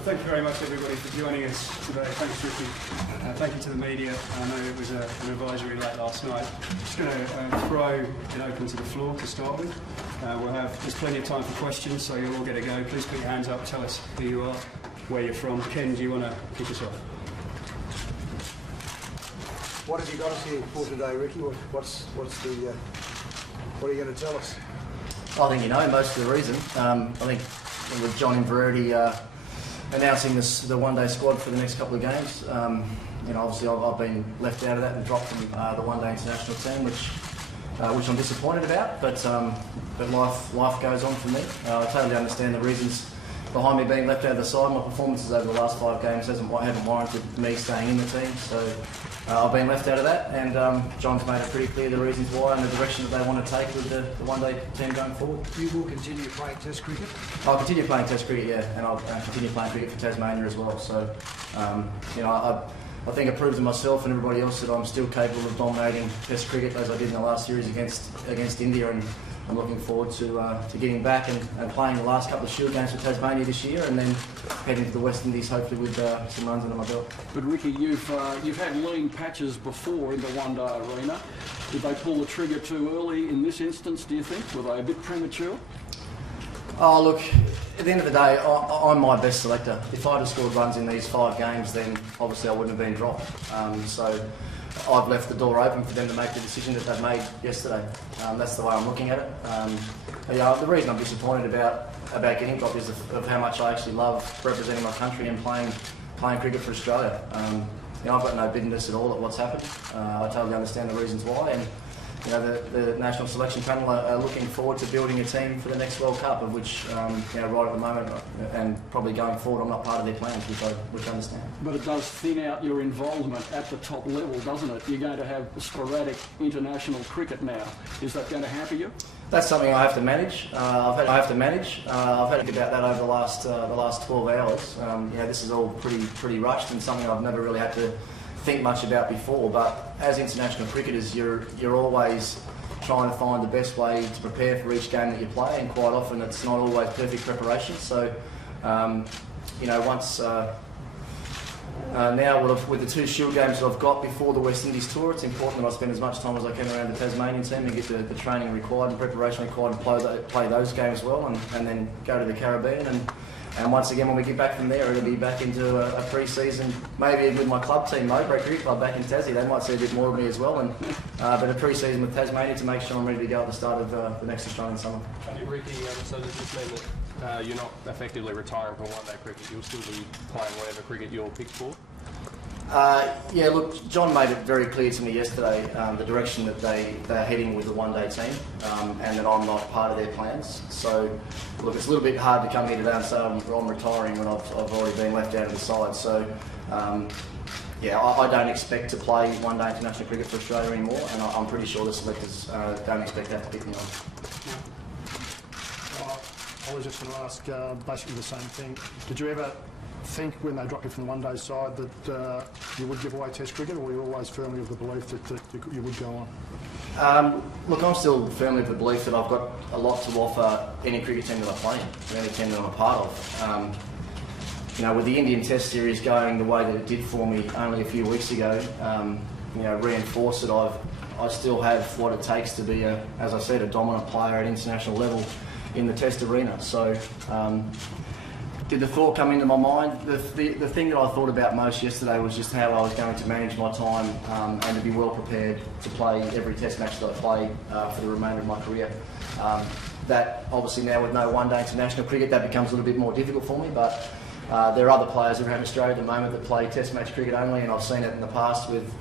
Well, thank you very much, everybody, for joining us today. Thanks, Ricky. Thank you to the media. I know it was an advisory late last night. I'm just going to throw it open to the floor to start with. There's plenty of time for questions, so you'll all get a go. Please put your hands up. Tell us who you are, where you're from. Ken, do you want to kick us off? What have you got us here for today, Ricky? What are you going to tell us? I think you know most of the reason. I think with John Inverarity announcing the one-day squad for the next couple of games, obviously I've been left out of that and dropped from the one-day international team, which I'm disappointed about. But life goes on for me. I totally understand the reasons behind me being left out of the side. My performances over the last 5 games haven't warranted me staying in the team. So I've been left out of that, and John's made it pretty clear the reasons why and the direction that they want to take with the one-day team going forward. You will continue playing Test cricket? I'll continue playing Test cricket, yeah, and I'll continue playing cricket for Tasmania as well. So, I think it proves to myself and everybody else that I'm still capable of dominating Test cricket as I did in the last series against India, and I'm looking forward to getting back and playing the last couple of Shield games for Tasmania this year, and then heading to the West Indies hopefully with some runs under my belt. But Ricky, you've had lean patches before in the one-day arena. Did they pull the trigger too early in this instance, do you think? Were they a bit premature? Oh, look, at the end of the day, I'm my best selector. If I'd have scored runs in these 5 games, then obviously I wouldn't have been dropped. So I've left the door open for them to make the decision that they've made yesterday. That's the way I'm looking at it. The reason I'm disappointed about getting dropped is of how much I actually love representing my country and playing cricket for Australia. I've got no bitterness at all at what's happened. I totally understand the reasons why, and the national selection panel are looking forward to building a team for the next World Cup, of which right at the moment and probably going forward, I'm not part of their plans, which I understand. But it does thin out your involvement at the top level, doesn't it? You're going to have sporadic international cricket now. Is that going to hamper you? That's something I have to manage. I've had to think about that over the last 12 hours. This is all pretty rushed and something I've never really had to think much about before. But as international cricketers, you're always trying to find the best way to prepare for each game that you play, and quite often it's not always perfect preparation. So, once. Now with the 2 Shield games that I've got before the West Indies tour, it's important that I spend as much time as I can around the Tasmanian team and get the training required and preparation required to play those games well, and then go to the Caribbean. And once again, when we get back from there, it'll be back into a pre-season, maybe with my club team, Mowbray Cricket Club back in Tassie. They might see a bit more of me as well, but a pre-season with Tasmania to make sure I'm ready to go at the start of the next Australian summer. Ricky, so does this mean that you're not effectively retiring from one-day cricket? You'll still be playing whatever cricket you're picked for? Look, John made it very clear to me yesterday the direction that they're heading with the one-day team, and that I'm not part of their plans. So, look, it's a little bit hard to come here today and say I'm retiring when I've already been left out of the side. So, I don't expect to play one-day international cricket for Australia anymore, and I'm pretty sure the selectors don't expect that to pick me on. I was just going to ask basically the same thing. Did you ever think when they dropped you from the one-day side that you would give away Test cricket, or were you always firmly of the belief that you would go on? Look, I'm still firmly of the belief that I've got a lot to offer any cricket team that I play in, any team that I'm a part of. With the Indian Test series going the way that it did for me only a few weeks ago, reinforced that I still have what it takes to be, as I said, a dominant player at international level in the Test arena. So, did the thought come into my mind? The thing that I thought about most yesterday was just how I was going to manage my time and to be well prepared to play every Test match that I play for the remainder of my career. That obviously now with no one-day international cricket, that becomes a little bit more difficult for me, but there are other players around Australia at the moment that play Test match cricket only, and I've seen it in the past with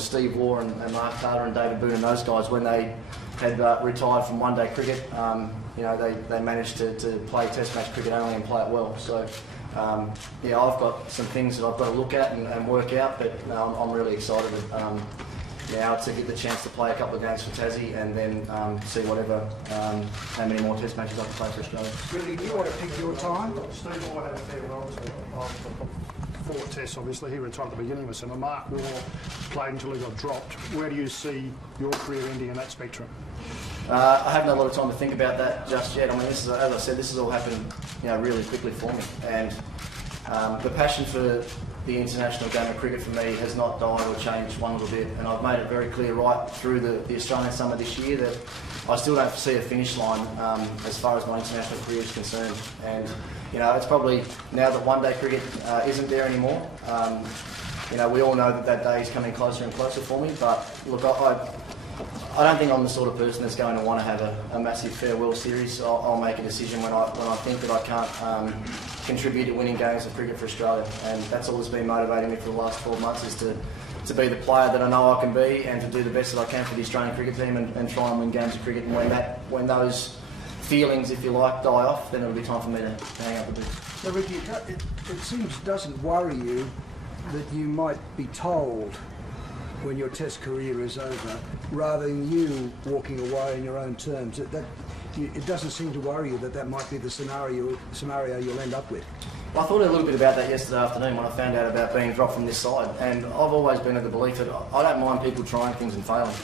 Steve Waugh and Mark Carter and David Boone and those guys when they had retired from one-day cricket. They managed to play Test match cricket only and play it well. So, I've got some things that I've got to look at and work out, but I'm really excited now to get the chance to play a couple of games for Tassie and then see how many more Test matches I can play for Australia. Really, do you want to pick your time? Steve Waugh had a fair role of 4 Tests, obviously. He retired at the beginning of the summer. Mark Waugh played until he got dropped. Where do you see your career ending in that spectrum? I haven't had a lot of time to think about that just yet. I mean, as I said, this has all happened, really quickly for me. And The passion for the international game of cricket for me has not died or changed one little bit, and I've made it very clear right through the Australian summer this year that I still don't see a finish line as far as my international career is concerned. And it's probably now that one-day cricket isn't there anymore. We all know that day is coming closer and closer for me. But look, I don't think I'm the sort of person that's going to want to have a massive farewell series. I'll make a decision when I think that I can't contribute to winning games of cricket for Australia, and that's all that's been motivating me for the last 12 months is to be the player that I know I can be and to do the best that I can for the Australian cricket team and try and win games of cricket. And when those feelings, if you like, die off, then it'll be time for me to hang up the boots. So Ricky, it seems doesn't worry you that you might be told when your Test career is over, rather than you walking away in your own terms. It doesn't seem to worry you that might be the scenario you'll end up with. Well, I thought a little bit about that yesterday afternoon when I found out about being dropped from this side, and I've always been of the belief that I don't mind people trying things and failing,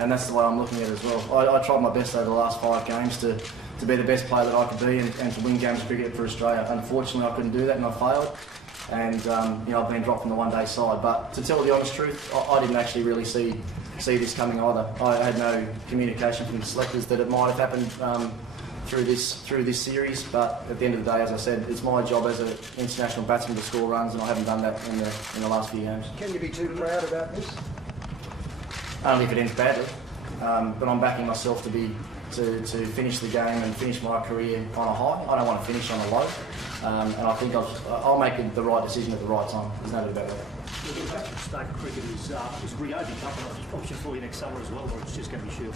and that's the way I'm looking at it as well. I tried my best over the last 5 games to be the best player that I could be and to win games of cricket for Australia. Unfortunately, I couldn't do that and I failed, and I've been dropped from the one-day side. But to tell the honest truth, I didn't actually really see this coming either. I had no communication from the selectors that it might have happened through this series, but at the end of the day, as I said, it's my job as an international batsman to score runs, and I haven't done that in the last few games. Can you be too proud about this? Only if it ends badly, but I'm backing myself to finish the game and finish my career on a high. I don't want to finish on a low, and I think I'll make the right decision at the right time. There's no doubt about that. Looking back at state cricket, is Rio Cup an option for you next summer as well, or it's just going to be Shield?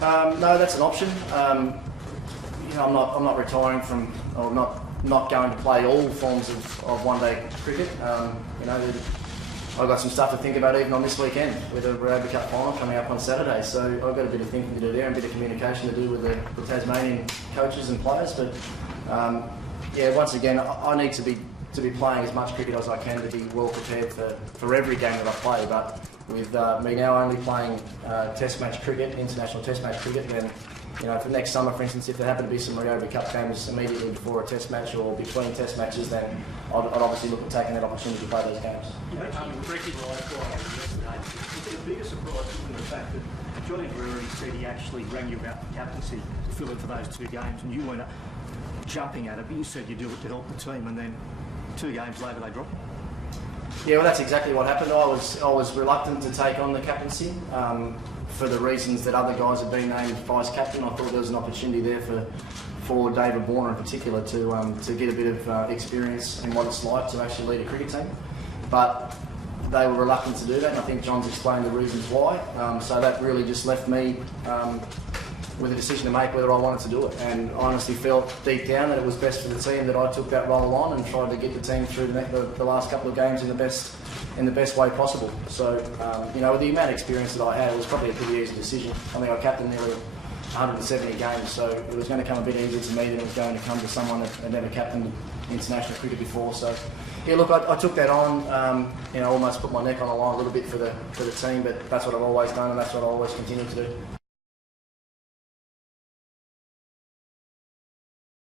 No, that's an option. I'm not retiring from, or not going to play all forms of one-day cricket. I've got some stuff to think about even on this weekend with a Rio Cup final coming up on Saturday. So I've got a bit of thinking to do there and a bit of communication to do with the Tasmanian coaches and players. But once again, I need to be playing as much cricket as I can to be well prepared for every game that I play. But with me now only playing Test match cricket, international Test match cricket, then for next summer, for instance, if there happen to be some Rio Cup games immediately before a Test match or between Test matches, then I'd obviously look at taking that opportunity to play those games. Ricky, the biggest surprise given the fact that Johnny Brewery said he actually rang you about the captaincy to fill in for those 2 games, and you weren't jumping at it, but you said you'd do it to help the team, and then 2 games later they dropped. Yeah, well, that's exactly what happened. I was reluctant to take on the captaincy for the reasons that other guys had been named vice captain. I thought there was an opportunity there for David Warner in particular to get a bit of experience in what it's like to actually lead a cricket team. But they were reluctant to do that, and I think John's explained the reasons why. So that really just left me with a decision to make whether I wanted to do it. And I honestly felt deep down that it was best for the team that I took that role on and tried to get the team through the last couple of games in the best way possible. So, with the amount of experience that I had, it was probably a pretty easy decision. I mean, I captained nearly 170 games, so it was going to come a bit easier to me than it was going to come to someone that had never captained international cricket before. So, yeah, look, I took that on, almost put my neck on the line a little bit for the team, but that's what I've always done and that's what I always continue to do.